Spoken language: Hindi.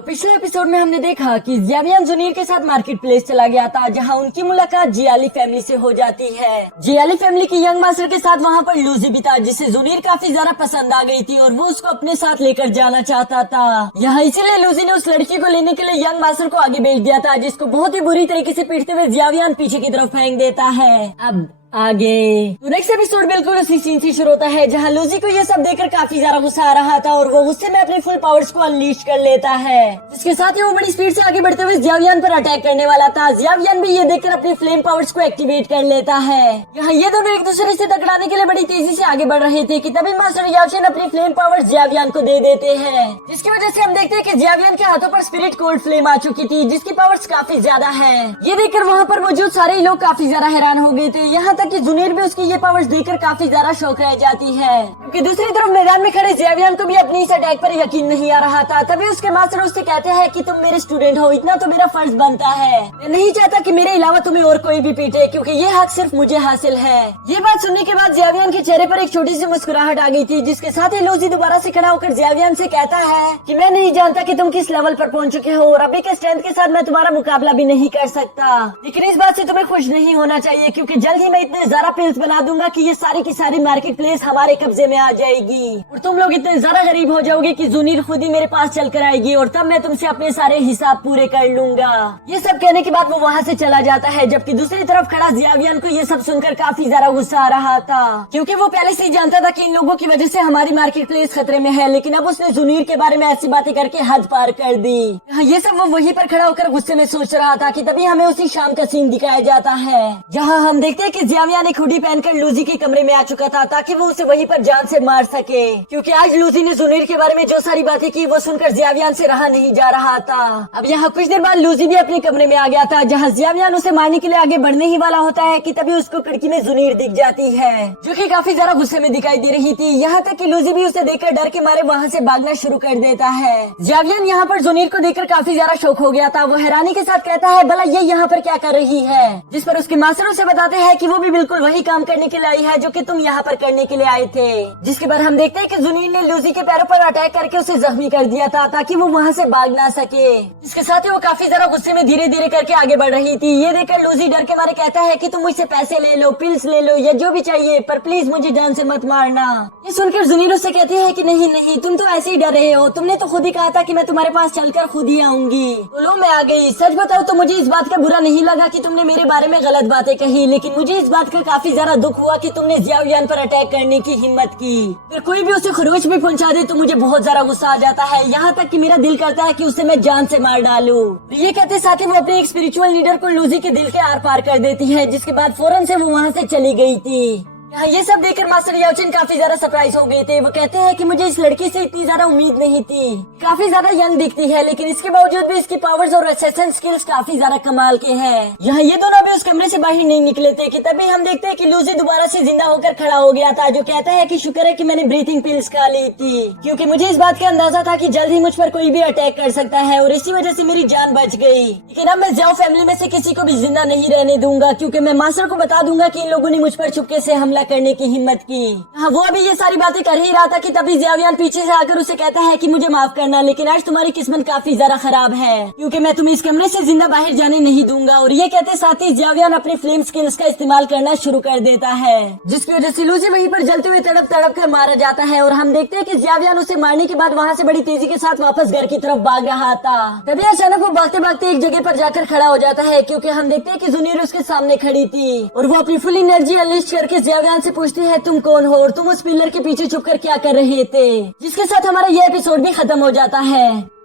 तो पिछले एपिसोड में हमने देखा कि ज़ियावियान जुनीर के साथ मार्केट प्लेस चला गया था, जहां उनकी मुलाकात जियाली फैमिली से हो जाती है। जियाली फैमिली की यंग मास्टर के साथ वहां पर लूजी भी था, जिसे जुनीर काफी ज्यादा पसंद आ गई थी और वो उसको अपने साथ लेकर जाना चाहता था। यहाँ इसीलिए लूजी ने उस लड़की को लेने के लिए यंग मास्टर को आगे भेज दिया था, जिसको बहुत ही बुरी तरीके से पीटते हुए ज़ियावियान पीछे की तरफ फेंक देता है। अब आगे तो नेक्स्ट एपिसोड बिल्कुल उसी सीन से शुरू होता है, जहां लूजी को ये सब देखकर काफी ज्यादा गुस्सा आ रहा था और वो गुस्से में अपने फुल पावर्स को अनलीश कर लेता है, जिसके साथ ही वो बड़ी स्पीड से आगे बढ़ते हुए ज़ियावियान पर अटैक करने वाला था। ज़ियावियान भी ये देखकर अपने फ्लेम पावर्स को एक्टिवेट कर लेता है। यहाँ ये दोनों एक दूसरे से टकराने के लिए बड़ी तेजी से आगे बढ़ रहे थे कि तभी मास्टर याओशिन अपनी फ्लेम पावर्स ज़ियावियान को दे देते हैं, जिसकी वजह से हम देखते हैं कि ज़ियावियान के हाथों पर स्पिरिट कोल्ड फ्लेम आ चुकी थी, जिसकी पावर्स काफी ज्यादा है। ये देखकर वहाँ पर मौजूद सारे लोग काफी ज्यादा हैरान हो गए थे, यहाँ तक कि जुनीर भी ये पावर्स देखकर काफी ज्यादा शौक रह जाती है, क्योंकि दूसरी तरफ मैदान में खड़े ज़ियावियान को भी अपनी इस अटैक पर यकीन नहीं आ रहा था। तभी उसके मास्टर उससे कहते हैं कि तुम मेरे स्टूडेंट हो, इतना तो मेरा फर्ज बनता है। मैं नहीं चाहता कि मेरे अलावा तुम्हें और कोई भी पीटे, क्योंकि ये हक सिर्फ मुझे हासिल है। ये बात सुनने के बाद ज़ियावियान के चेहरे पर एक छोटी सी मुस्कुराहट आ गई थी, जिसके साथ ही लूजी दोबारा से खड़ा होकर ज़ियावियान से कहता है कि मैं नहीं जानता कि तुम किस लेवल पर पहुंच चुके हो और अभी के स्ट्रेंथ के साथ मैं तुम्हारा मुकाबला भी नहीं कर सकता, लेकिन इस बात से तुम्हें खुश नहीं होना चाहिए, क्योंकि जल्द ही मैं इतने ज्यादा पिल्स बना दूंगा कि ये सारी की सारी मार्केट प्लेस हमारे कब्जे में आ जाएगी और तुम लोग इतने ज्यादा गरीब हो जाओगे कि जुनीर खुद ही मेरे पास चल कर आएगी और तब मैं तुमसे अपने सारे हिसाब पूरे कर लूंगा। ये सब कहने के बाद वो वहाँ से चला जाता है, जबकि दूसरी तरफ खड़ा ज़ियावियान को ये सब सुनकर काफी ज्यादा गुस्सा आ रहा था, क्योंकि वो पहले से ही जानता था कि इन लोगों की वजह से हमारी मार्केट प्लेस खतरे में है, लेकिन अब उसने जुनीर के बारे में ऐसी बातें करके हद पार कर दी। ये सब वो वहीं पर खड़ा होकर गुस्से में सोच रहा था कि तभी हमें उसी शाम का सीन दिखाया जाता है, जहाँ हम देखते हैं कि ज़ियावियान एक हुडी पहनकर लूजी के कमरे में आ चुका था ताकि वो उसे वहीं पर जान से मार सके, क्योंकि आज लूजी ने जुनीर के बारे में जो सारी बातें की वो सुनकर ज़ियावियान से रहा नहीं जा रहा था। अब यहाँ कुछ देर बाद लूजी भी अपने कमरे में आ गया था, जहाँ ज़ियावियान उसे मारने के लिए आगे बढ़ने ही वाला होता है कि तभी उसको खिड़की में जुनीर दिख जाती है, जो कि काफी ज्यादा गुस्से में दिखाई दे रही थी। यहाँ तक कि लूजी भी उसे देखकर डर के मारे वहाँ से भागना शुरू कर देता है। ज़ियावियान यहाँ पर जुनीर को देखकर काफी ज्यादा शौक हो गया था। वो हैरानी के साथ कहता है भला ये यहाँ पर क्या कर रही है, जिस पर उसके मास्टर उसे बताते हैं कि वो भी बिल्कुल वही काम करने के लिए आई है जो कि तुम यहाँ पर करने के लिए आए थे। जिसके बाद हम देखते हैं कि जुनीर ने लूजी के पैरों पर अटैक करके उसे जख्मी कर दिया था ताकि वो वहाँ से भाग ना सके। इसके साथ ही वो काफी ज्यादा गुस्से में धीरे धीरे करके आगे बढ़ रही थी। ये देखकर लूजी डर के मारे कहता है कि तुम मुझसे पैसे ले लो, पिल्स ले लो या जो भी चाहिए, पर प्लीज मुझे जान से मत मारना। ये सुनकर जुनीर उससे कहती है कि नहीं नहीं, तुम तो ऐसे ही डर रहे हो, तुमने तो खुद ही कहा था कि मैं तुम्हारे पास चलकर खुद ही आऊंगी। तो लो मैं आ गई। सच बताओ तो मुझे इस बात का बुरा नहीं लगा कि तुमने मेरे बारे में गलत बातें कही, लेकिन मुझे इस बात का काफी ज्यादा दुख हुआ कि तुमने ज़ियावियान पर अटैक करने की हिम्मत की। फिर कोई भी उसे खरोच भी पहुंचा दे तो मुझे बहुत ज्यादा गुस्सा आ जाता है, यहाँ तक कि मेरा दिल करता है कि उसे मैं जान से मार डालूं। ये कहते साथ ही वो अपने एक स्पिरिचुअल लीडर को लूजी के दिल के आर पार कर देती है, जिसके बाद फौरन से वो वहाँ से चली गई थी। यहाँ ये सब देखकर मास्टर याओशिन काफी ज्यादा सरप्राइज हो गए थे। वो कहते हैं कि मुझे इस लड़की से इतनी ज्यादा उम्मीद नहीं थी, काफी ज्यादा यंग दिखती है, लेकिन इसके बावजूद भी इसकी पावर्स और असेसन स्किल्स काफी ज्यादा कमाल के हैं। यहाँ ये दोनों अभी उस कमरे से बाहर नहीं निकले थे कि तभी हम देखते हैं कि लूजी दोबारा से जिंदा होकर खड़ा हो गया था, जो कहता है कि शुक्र है कि मैंने ब्रीथिंग पिल्स खा ली थी, क्योंकि मुझे इस बात का अंदाजा था कि जल्द ही मुझ पर कोई भी अटैक कर सकता है और इसी वजह से मेरी जान बच गई। लेकिन अब मैं ज़ियाओ फैमिली में से किसी को भी जिंदा नहीं रहने दूंगा, क्योंकि मैं मास्टर को बता दूंगा कि इन लोगों ने मुझ पर चुपके से हमला करने की हिम्मत की। हाँ, वो अभी ये सारी बातें कर ही रहा था कि तभी ज़ियावियान पीछे से आकर उसे कहता है कि मुझे माफ करना, लेकिन आज तुम्हारी किस्मत काफी ज्यादा खराब है, क्योंकि मैं तुम्हें इस कमरे से जिंदा बाहर जाने नहीं दूंगा। और ये कहते साथ ही ज़ियावियान अपनी फ्लेम स्किल्स का इस्तेमाल करना शुरू कर देता है, जिसकी वजह से लूजी वहीं पर जलते हुए तड़प तड़प कर मारा जाता है। और हम देखते हैं कि ज़ियावियान उसे मारने के बाद वहाँ से बड़ी तेजी के साथ वापस घर की तरफ भाग रहा था। तभी अचानक वो भागते भागते एक जगह पर जाकर खड़ा हो जाता है, क्योंकि हम देखते हैं कि जुनीर उसके सामने खड़ी थी और वो अपनी फुल एनर्जी अनलिस्ट करके ज़ियावियान से पूछती है तुम कौन हो और तुम उस पिलर के पीछे छुपकर क्या कर रहे थे, जिसके साथ हमारा ये एपिसोड भी खत्म हो जाता है।